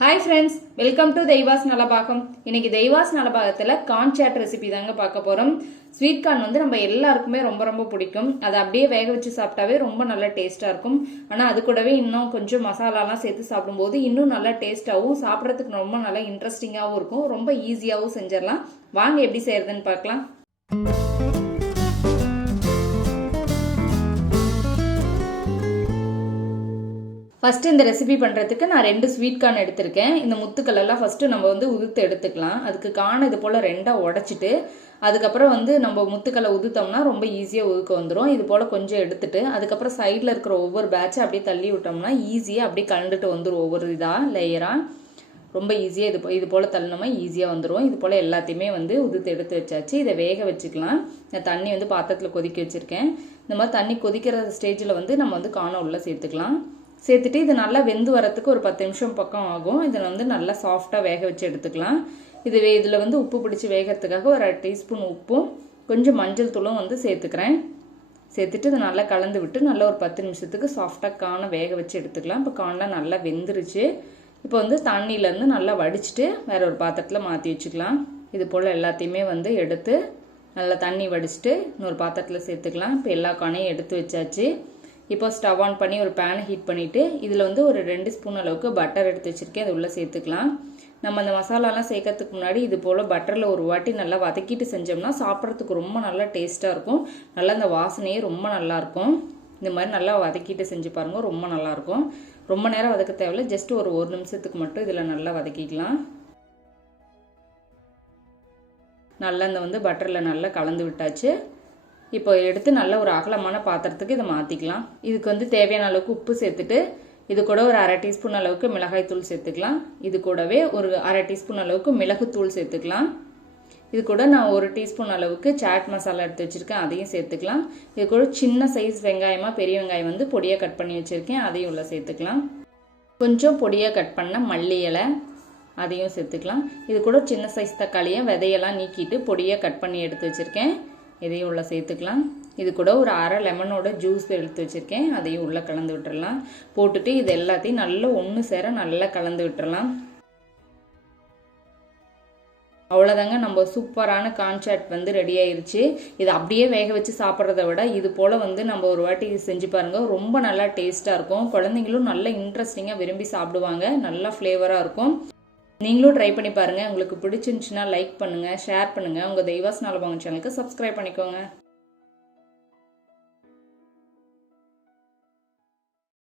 Hi friends, welcome to தெய்வாஸ் Nalabagam. இன்னைக்கு தெய்வாஸ் நலபாகத்தில் corn chat recipe தாங்க பார்க்க போகிறோம். ஸ்வீட் கார்ன் வந்து நம்ம எல்லாருக்குமே ரொம்ப ரொம்ப பிடிக்கும். அதை அப்படியே வேக வச்சு சாப்பிட்டாவே ரொம்ப நல்ல டேஸ்ட்டாக இருக்கும். ஆனால் அது கூடவே இன்னும் கொஞ்சம் மசாலாலாம் சேர்த்து சாப்பிடும்போது இன்னும் நல்லா டேஸ்ட்டாகவும் சாப்பிட்றதுக்கு ரொம்ப நல்லா இன்ட்ரெஸ்டிங்காகவும் இருக்கும். ரொம்ப ஈஸியாகவும் செஞ்சிடலாம். வாங்க எப்படி செய்யறதுன்னு பார்க்கலாம். ஃபஸ்ட்டு இந்த ரெசிபி பண்ணுறதுக்கு நான் 2 ஸ்வீட் கார்ன் எடுத்திருக்கேன். இந்த முத்துக்களெல்லாம் ஃபஸ்ட்டு நம்ம வந்து உதுத்து எடுத்துக்கலாம். அதுக்கு கார்ன் இது போல் 2ஆக உடச்சிட்டு அதுக்கப்புறம் வந்து நம்ம முத்துக்களை உதுத்தோம்னா ரொம்ப ஈஸியாக உதுக்க வந்துடும். இது போல் கொஞ்சம் எடுத்துட்டு அதுக்கப்புறம் சைடில் இருக்கிற ஒவ்வொரு பேட்சை அப்படியே தள்ளி விட்டோம்னா ஈஸியாக அப்படியே கலந்துட்டு வந்துடும். ஒவ்வொரு இதாக லேயராக ரொம்ப ஈஸியாக இது போல் தள்ளினோமா ஈஸியாக வந்துடும். இது போல் எல்லாத்தையுமே வந்து உதுத்து எடுத்து வச்சாச்சு. இதை வேக வச்சுக்கலாம். நான் தண்ணி வந்து பாத்திரத்தில் கொதிக்க வச்சுருக்கேன். இந்த மாதிரி தண்ணி கொதிக்கிற ஸ்டேஜில் வந்து நம்ம வந்து கார்னை உள்ளே சேர்த்துக்கலாம். சேர்த்துட்டு இது நல்லா வெந்து வரத்துக்கு ஒரு 10 நிமிஷம் பக்கம் ஆகும். இதில் வந்து நல்லா சாஃப்டாக வேக வச்சு எடுத்துக்கலாம். இதில் வந்து உப்பு பிடிச்சி வேகிறதுக்காக ஒரு 1/2 டீஸ்பூன் உப்பும் கொஞ்சம் மஞ்சள் தூளும் வந்து சேர்த்துக்கிறேன். சேர்த்துட்டு இதை நல்லா கலந்து விட்டு நல்லா ஒரு 10 நிமிஷத்துக்கு சாஃப்டாக கார்னை வேக வச்சு எடுத்துக்கலாம். இப்போ கார்ன்லாம் நல்லா வெந்துருச்சு. இப்போ வந்து தண்ணியிலேருந்து நல்லா வடிச்சிட்டு வேற ஒரு பாத்திரத்தில் மாற்றி வச்சுக்கலாம். இது போல் எல்லாத்தையுமே வந்து எடுத்து நல்லா தண்ணி வடிச்சிட்டு இன்னொரு பாத்திரத்தில் சேர்த்துக்கலாம். இப்போ எல்லா கார்னையும் எடுத்து வச்சாச்சு. இப்போ ஸ்டவ் ஆன் பண்ணி ஒரு பேனை ஹீட் பண்ணிவிட்டு இதில் வந்து ஒரு 2 ஸ்பூன் அளவுக்கு பட்டர் எடுத்து வச்சுருக்கேன். அது உள்ளே சேர்த்துக்கலாம். நம்ம அந்த மசாலாலாம் சேர்க்கறதுக்கு முன்னாடி இது போல் பட்டரில் ஒரு வாட்டி நல்லா வதக்கிட்டு செஞ்சோம்னா சாப்பிட்றதுக்கு ரொம்ப நல்லா டேஸ்ட்டாக இருக்கும். நல்லா அந்த வாசனையே ரொம்ப நல்லாயிருக்கும். இந்த மாதிரி நல்லா வதக்கிட்டு செஞ்சு பாருங்கள், ரொம்ப நல்லாயிருக்கும். ரொம்ப நேரம் வதக்க தேவையில்லை, ஜஸ்ட் ஒரு நிமிஷத்துக்கு மட்டும் இதில் நல்லா வதக்கிக்கலாம். நல்லா இந்த வந்து பட்டரில் நல்லா கலந்து விட்டாச்சு. இப்போ எடுத்து நல்ல ஒரு அகலமான பாத்திரத்துக்கு இதை மாற்றிக்கலாம். இதுக்கு வந்து தேவையான அளவுக்கு உப்பு சேர்த்துட்டு இது கூட ஒரு 1/2 டீஸ்பூன் அளவுக்கு மிளகாய் தூள் சேர்த்துக்கலாம். இது கூடவே ஒரு 1/2 டீஸ்பூன் அளவுக்கு மிளகுத்தூள் சேர்த்துக்கலாம். இது கூட நான் 1 டீஸ்பூன் அளவுக்கு சாட் மசாலா எடுத்து வச்சுருக்கேன், அதையும் சேர்த்துக்கலாம். இது கூட சின்ன சைஸ் வெங்காயமாக பெரிய வெங்காயம் வந்து பொடியாக கட் பண்ணி வச்சுருக்கேன், அதையும் உள்ள சேர்த்துக்கலாம். கொஞ்சம் பொடியாக கட் பண்ண மல்லி இலை அதையும் சேர்த்துக்கலாம். இது கூட சின்ன சைஸ் தக்காளியை விதையெல்லாம் நீக்கிட்டு பொடியாக கட் பண்ணி எடுத்து வச்சுருக்கேன், இதையும் உள்ளே சேர்த்துக்கலாம். இது கூட ஒரு 1/2 லெமனோட ஜூஸ் எடுத்து வச்சுருக்கேன், அதையும் உள்ளே கலந்து விட்டுறலாம். போட்டுட்டு இது எல்லாத்தையும் நல்லா ஒன்று சேர நல்லா கலந்து விட்டுறலாம். அவ்வளோதாங்க, நம்ம சூப்பரான கார்ன் சாட் வந்து ரெடி ஆயிருச்சு. இது அப்படியே வேக வச்சு சாப்பிட்றத விட இது போல் வந்து நம்ம ஒரு வாட்டி செஞ்சு பாருங்கள், ரொம்ப நல்லா டேஸ்ட்டாக இருக்கும். குழந்தைங்களும் நல்லா இன்ட்ரெஸ்டிங்காக விரும்பி சாப்பிடுவாங்க, நல்லா ஃப்ளேவராக இருக்கும். நீங்களும் ட்ரை பண்ணி பாருங்கள். உங்களுக்கு பிடிச்சிருந்துச்சுன்னா லைக் பண்ணுங்கள், ஷேர் பண்ணுங்கள். உங்கள் தெய்வாஸ் நலபாகம் சேனலுக்கு சப்ஸ்கிரைப் பண்ணிக்கோங்க.